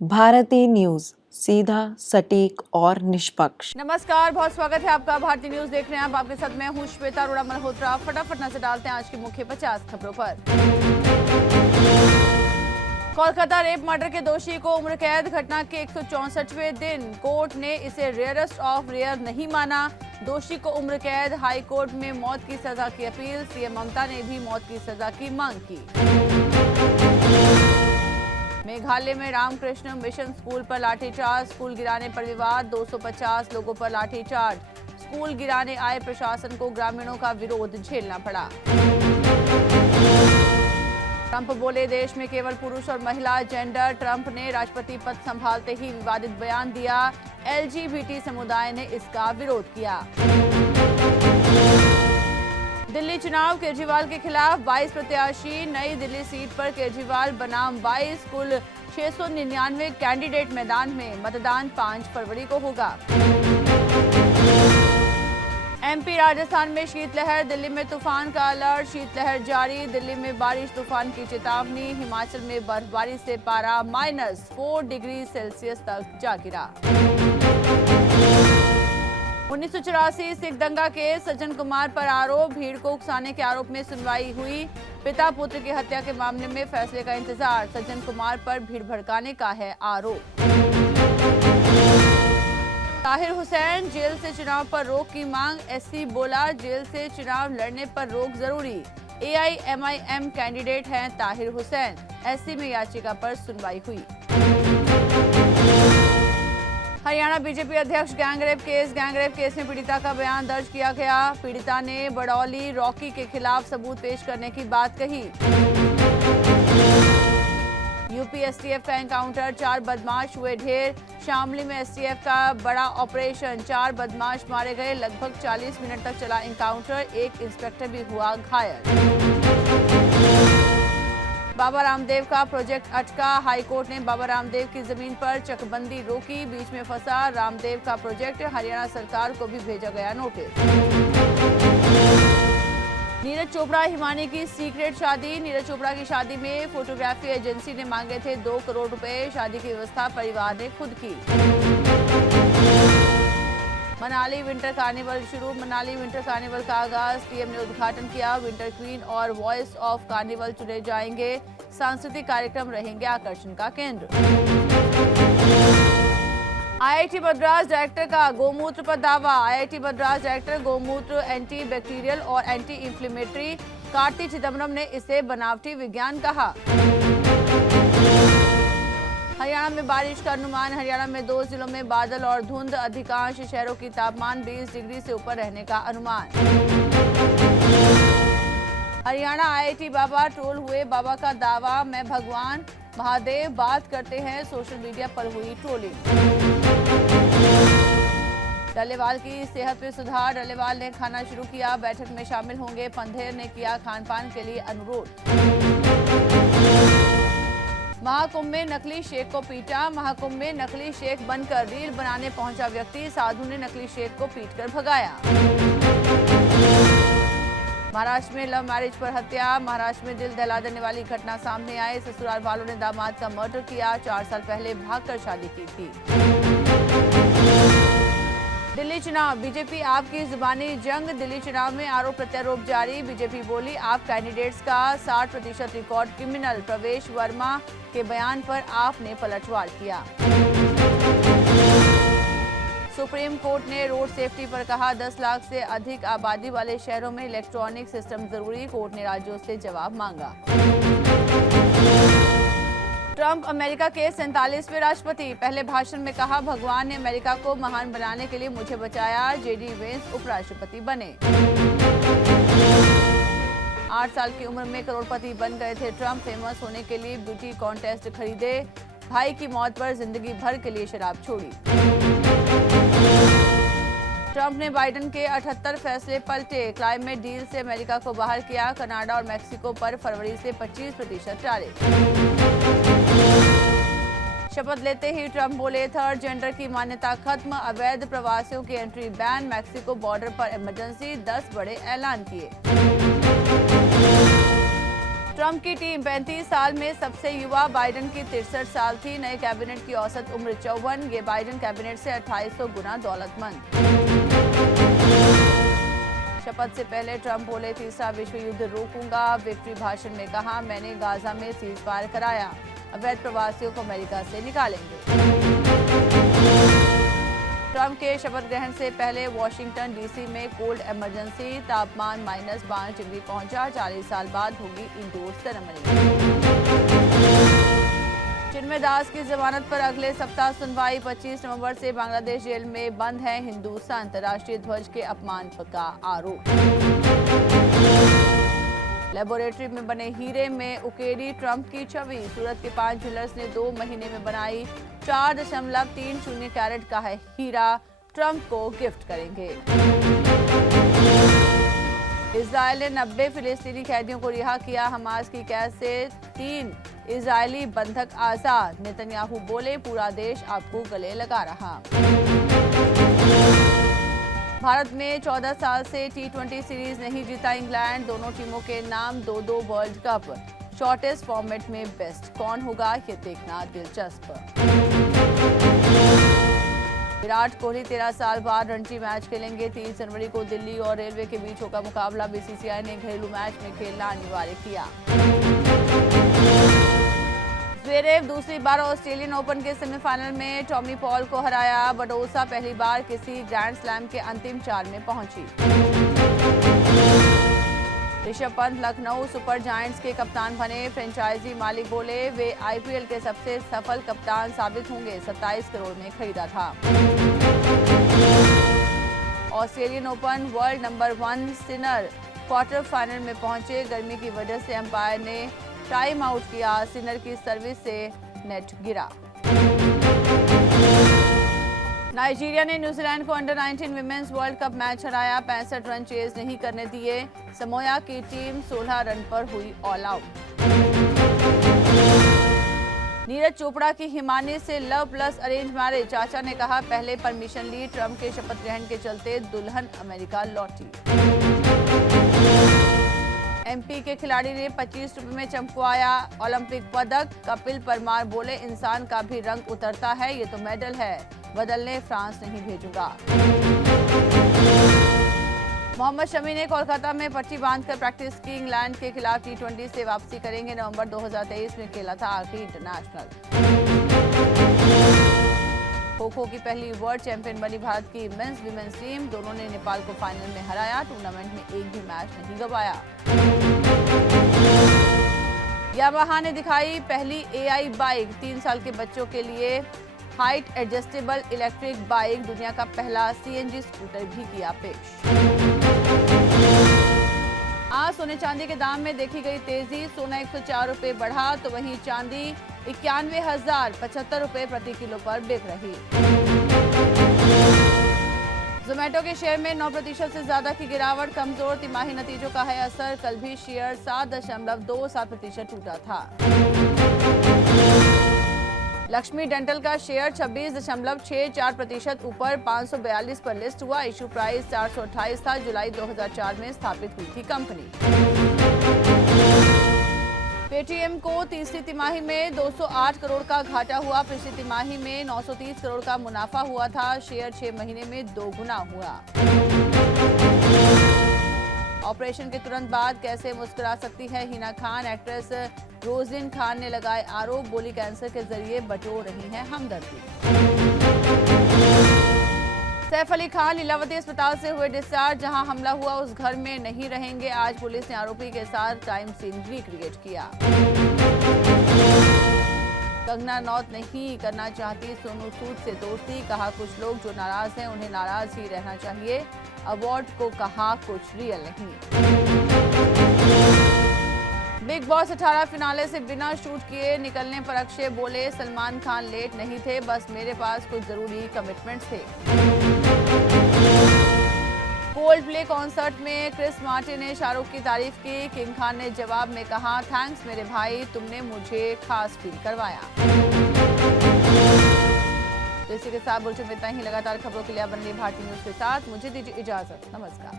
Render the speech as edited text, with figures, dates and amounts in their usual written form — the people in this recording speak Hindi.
भारतीय न्यूज, सीधा, सटीक और निष्पक्ष। नमस्कार, बहुत स्वागत है आपका। भारतीय न्यूज देख रहे हैं आप। आपके साथ मैं हूं श्वेता अरोड़ा मल्होत्रा। फटाफट नजर डालते हैं आज की मुख्य 50 खबरों पर। कोलकाता रेप मर्डर के दोषी को उम्र कैद। घटना के 164वें दिन कोर्ट ने इसे रेयरेस्ट ऑफ रेयर नहीं माना। दोषी को उम्र कैद। हाई कोर्ट में मौत की सजा की अपील। सीएम ममता ने भी मौत की सजा की मांग की। मेघालय में रामकृष्ण मिशन स्कूल पर लाठीचार्ज। स्कूल गिराने पर विवाद। 250 लोगों पर लाठीचार्ज। स्कूल गिराने आए प्रशासन को ग्रामीणों का विरोध झेलना पड़ा। ट्रंप बोले देश में केवल पुरुष और महिला जेंडर। ट्रंप ने राष्ट्रपति पद संभालते ही विवादित बयान दिया। एलजीबीटी समुदाय ने इसका विरोध किया। दिल्ली चुनाव, केजरीवाल के खिलाफ 22 प्रत्याशी। नई दिल्ली सीट पर केजरीवाल बनाम 22, कुल 699 कैंडिडेट मैदान में। मतदान 5 फरवरी को होगा। एमपी, राजस्थान में शीतलहर। दिल्ली में तूफान का अलर्ट। शीतलहर जारी। दिल्ली में बारिश तूफान की चेतावनी। हिमाचल में बर्फबारी से पारा -4 डिग्री सेल्सियस तक जा गिरा। 1984 सिख दंगा के सज्जन कुमार पर आरोप। भीड़ को उकसाने के आरोप में सुनवाई हुई। पिता पुत्र की हत्या के मामले में फैसले का इंतजार। सज्जन कुमार पर भीड़ भड़काने का है आरोप। ताहिर हुसैन, जेल से चुनाव पर रोक की मांग। एससी बोला जेल से चुनाव लड़ने पर रोक जरूरी। एआईएमआईएम कैंडिडेट हैं ताहिर हुसैन। एससी में याचिका पर सुनवाई हुई। हरियाणा बीजेपी अध्यक्ष गैंगरेप केस में पीड़िता का बयान दर्ज किया गया। पीड़िता ने बड़ौली रॉकी के खिलाफ सबूत पेश करने की बात कही। यूपी एसटीएफ का एनकाउंटर, 4 बदमाश हुए ढेर। शामली में एसटीएफ का बड़ा ऑपरेशन, 4 बदमाश मारे गए। लगभग 40 मिनट तक चला एनकाउंटर। एक इंस्पेक्टर भी हुआ घायल। बाबा रामदेव का प्रोजेक्ट अटका। हाईकोर्ट ने बाबा रामदेव की जमीन पर चकबंदी रोकी। बीच में फंसा रामदेव का प्रोजेक्ट। हरियाणा सरकार को भी भेजा गया नोटिस। नीरज चोपड़ा हिमानी की सीक्रेट शादी। नीरज चोपड़ा की शादी में फोटोग्राफी एजेंसी ने मांगे थे 2 करोड़ रुपए। शादी की व्यवस्था परिवार ने खुद की। मनाली विंटर कार्निवल शुरू। मनाली विंटर कार्निवल का आगाज पीएम ने उद्घाटन किया। विंटर क्वीन और वॉइस ऑफ कार्निवल चुने जाएंगे। सांस्कृतिक कार्यक्रम रहेंगे आकर्षण का केंद्र। आईआईटी मद्रास डायरेक्टर का गोमूत्र पर दावा। आईआईटी मद्रास डायरेक्टर गोमूत्र एंटी बैक्टीरियल और एंटी इंफ्लेमेटरी। कार्ति चिदम्बरम ने इसे बनावटी विज्ञान कहा। हरियाणा में बारिश का अनुमान। हरियाणा में 2 जिलों में बादल और धुंध। अधिकांश शहरों की तापमान 20 डिग्री से ऊपर रहने का अनुमान। हरियाणा आईआईटी बाबा ट्रोल हुए। बाबा का दावा, मैं भगवान महादेव बात करते हैं। सोशल मीडिया पर हुई ट्रोलिंग। डल्लेवाल की सेहत में सुधार। डल्लेवाल ने खाना शुरू किया। बैठक में शामिल होंगे। पंधेर ने किया खान पान के लिए अनुरोध। महाकुंभ में नकली शेख को पीटा। महाकुंभ में नकली शेख बनकर रील बनाने पहुंचा व्यक्ति। साधु ने नकली शेख को पीटकर भगाया। महाराष्ट्र में लव मैरिज पर हत्या। महाराष्ट्र में दिल दहला देने वाली घटना सामने आई। ससुराल वालों ने दामाद का मर्डर किया। 4 साल पहले भागकर शादी की थी। दिल्ली चुनाव, बीजेपी आप की जुबानी जंग। दिल्ली चुनाव में आरोप प्रत्यारोप जारी। बीजेपी बोली आप कैंडिडेट्स का 60% रिकॉर्ड क्रिमिनल। प्रवेश वर्मा के बयान पर आपने पलटवार किया। सुप्रीम कोर्ट ने रोड सेफ्टी पर कहा 10 लाख से अधिक आबादी वाले शहरों में इलेक्ट्रॉनिक सिस्टम जरूरी। कोर्ट ने राज्यों से जवाब मांगा। ट्रंप अमेरिका के 47वें राष्ट्रपति। पहले भाषण में कहा भगवान ने अमेरिका को महान बनाने के लिए मुझे बचाया। जेडी वेंस उपराष्ट्रपति बने। 8 साल की उम्र में करोड़पति बन गए थे ट्रंप। फेमस होने के लिए ब्यूटी कॉन्टेस्ट खरीदे। भाई की मौत पर जिंदगी भर के लिए शराब छोड़ी। ट्रंप ने बाइडेन के 78 फैसले पलटे। क्लाइमेट डील से अमेरिका को बाहर किया। कनाडा और मैक्सिको पर फरवरी से 25% टैरिफ। शपथ लेते ही ट्रंप बोले 3rd जेंडर की मान्यता खत्म। अवैध प्रवासियों की एंट्री बैन। मैक्सिको बॉर्डर पर इमरजेंसी। 10 बड़े ऐलान किए। ट्रंप की टीम 35 साल में सबसे युवा, बाइडेन की 63 साल थी। नए कैबिनेट की औसत उम्र 54, ये बाइडेन कैबिनेट से 2800 गुना दौलतमंद। शपथ से पहले ट्रंप बोले, तीसरा विश्व युद्ध रोकूंगा। विक्ट्री भाषण में कहा, मैंने गाजा में सीज फायर कराया, अवैध प्रवासियों को अमेरिका से निकालेंगे। ट्रंप के शपथ ग्रहण से पहले वॉशिंगटन डीसी में कोल्ड इमरजेंसी, तापमान -5 डिग्री पहुंचा। 40 साल बाद होगी इंडोर सेरेमनी। चिन्मय दास की जमानत पर अगले सप्ताह सुनवाई। 25 नवंबर से बांग्लादेश जेल में बंद है हिंदू संत। राष्ट्रीय ध्वज के अपमान का आरोप। लेबोरेटरी में बने हीरे में उकेरी ट्रंप की छवि। सूरत के 5 ज्वेलर्स ने 2 महीने में बनाई। 4.30 कैरेट का है हीरा, ट्रंप को गिफ्ट करेंगे। इजरायल ने 90 फिलिस्तीनी कैदियों को रिहा किया। हमास की कैद से 3 इजरायली बंधक आजाद। नेतन्याहू बोले, पूरा देश आपको गले लगा रहा। भारत में 14 साल से T20 सीरीज नहीं जीता इंग्लैंड। दोनों टीमों के नाम 2-2 वर्ल्ड कप। शॉर्टेस्ट फॉर्मेट में बेस्ट कौन होगा, ये देखना दिलचस्प। विराट कोहली 13 साल बाद रणजी मैच खेलेंगे। 3 जनवरी को दिल्ली और रेलवे के बीच होगा मुकाबला। बीसीसीआई ने घरेलू मैच में खेलना अनिवार्य किया। ज़्वेरेव दूसरी बार ऑस्ट्रेलियन ओपन के सेमीफाइनल में टॉमी पॉल को हराया। बडोसा पहली बार किसी ग्रैंड स्लैम के अंतिम 4 में पहुंची। ऋषभ पंत लखनऊ सुपर जायंट्स के कप्तान बने। फ्रेंचाइजी मालिक बोले, वे आईपीएल के सबसे सफल कप्तान साबित होंगे। 27 करोड़ में खरीदा था। Australian open world number 1 Sinner quarter final में पहुंचे। गर्मी की वजह से अंपायर ने टाइम आउट किया। सिनर की सर्विस से नेट गिरा। नाइजीरिया ने न्यूजीलैंड को under 19 women's world cup match हराया। 65 रन चेज नहीं करने दिए। समोया की टीम 16 रन पर हुई ऑल आउट। नीरज चोपड़ा की हिमानी से लव प्लस अरेंज मैरिज। चाचा ने कहा, पहले परमिशन ली। ट्रंप के शपथ ग्रहण के चलते दुल्हन अमेरिका लौटी। एमपी के खिलाड़ी ने 25 रुपए में चमकवाया ओलंपिक पदक। कपिल परमार बोले, इंसान का भी रंग उतरता है, ये तो मेडल है, बदलने फ्रांस नहीं भेजूंगा। मोहम्मद शमी ने कोलकाता में पट्टी बांधकर प्रैक्टिस की। इंग्लैंड के खिलाफ T20 से वापसी करेंगे। नवंबर 2023 में खेला था आखिरी इंटरनेशनल। खो-खो की पहली वर्ल्ड चैंपियन बनी भारत की मेंस विमेंस टीम। दोनों ने नेपाल को फाइनल में हराया। टूर्नामेंट में एक भी मैच नहीं गंवाया। यामाहा ने दिखाई पहली AI बाइक। 3 साल के बच्चों के लिए हाइट एडजस्टेबल इलेक्ट्रिक बाइक। दुनिया का पहला CNG स्कूटर भी किया पेश। आज सोने चांदी के दाम में देखी गई तेजी। सोना 104 रुपए बढ़ा, तो वहीं चांदी 91,075 रुपए प्रति किलो पर बिक रही। जोमेटो के शेयर में 9% से ज्यादा की गिरावट। कमजोर तिमाही नतीजों का है असर। कल भी शेयर 7.27% टूटा था। लक्ष्मी डेंटल का शेयर 26.64% ऊपर 542 पर लिस्ट हुआ। इशू प्राइस 428 था। जुलाई 2004 में स्थापित हुई थी कंपनी। पेटीएम को तीसरी तिमाही में 208 करोड़ का घाटा हुआ। पिछली तिमाही में 930 करोड़ का मुनाफा हुआ था। शेयर 6 महीने में 2 गुना हुआ। ऑपरेशन के तुरंत बाद कैसे मुस्कुरा सकती है हिना खान। एक्ट्रेस रोजलिन खान ने लगाए आरोप। बोली, कैंसर के जरिए बटोर रही हैं हमदर्दी। सैफ अली खान लीलावती अस्पताल से हुए डिस्चार्ज। जहां हमला हुआ उस घर में नहीं रहेंगे। आज पुलिस ने आरोपी के साथ क्राइम सीन रिक्रिएट किया। कंगना रनौत नहीं करना चाहती सोनू सूद से दोस्ती। कहा, कुछ लोग जो नाराज हैं उन्हें नाराज ही रहना चाहिए। अवार्ड को कहा, कुछ रियल नहीं। बिग बॉस 18 फिनाले से बिना शूट किए निकलने पर अक्षय बोले, सलमान खान लेट नहीं थे, बस मेरे पास कुछ जरूरी कमिटमेंट्स थे। कोल्ड प्ले कॉन्सर्ट में क्रिस मार्टिन ने शाहरुख की तारीफ की। किंग खान ने जवाब में कहा, थैंक्स मेरे भाई, तुमने मुझे खास फील करवाया। तो इसी के साथ बुलेटिन में इतना ही। लगातार खबरों के लिए बन रही भारतीय न्यूज के साथ मुझे दीजिए इजाजत। नमस्कार।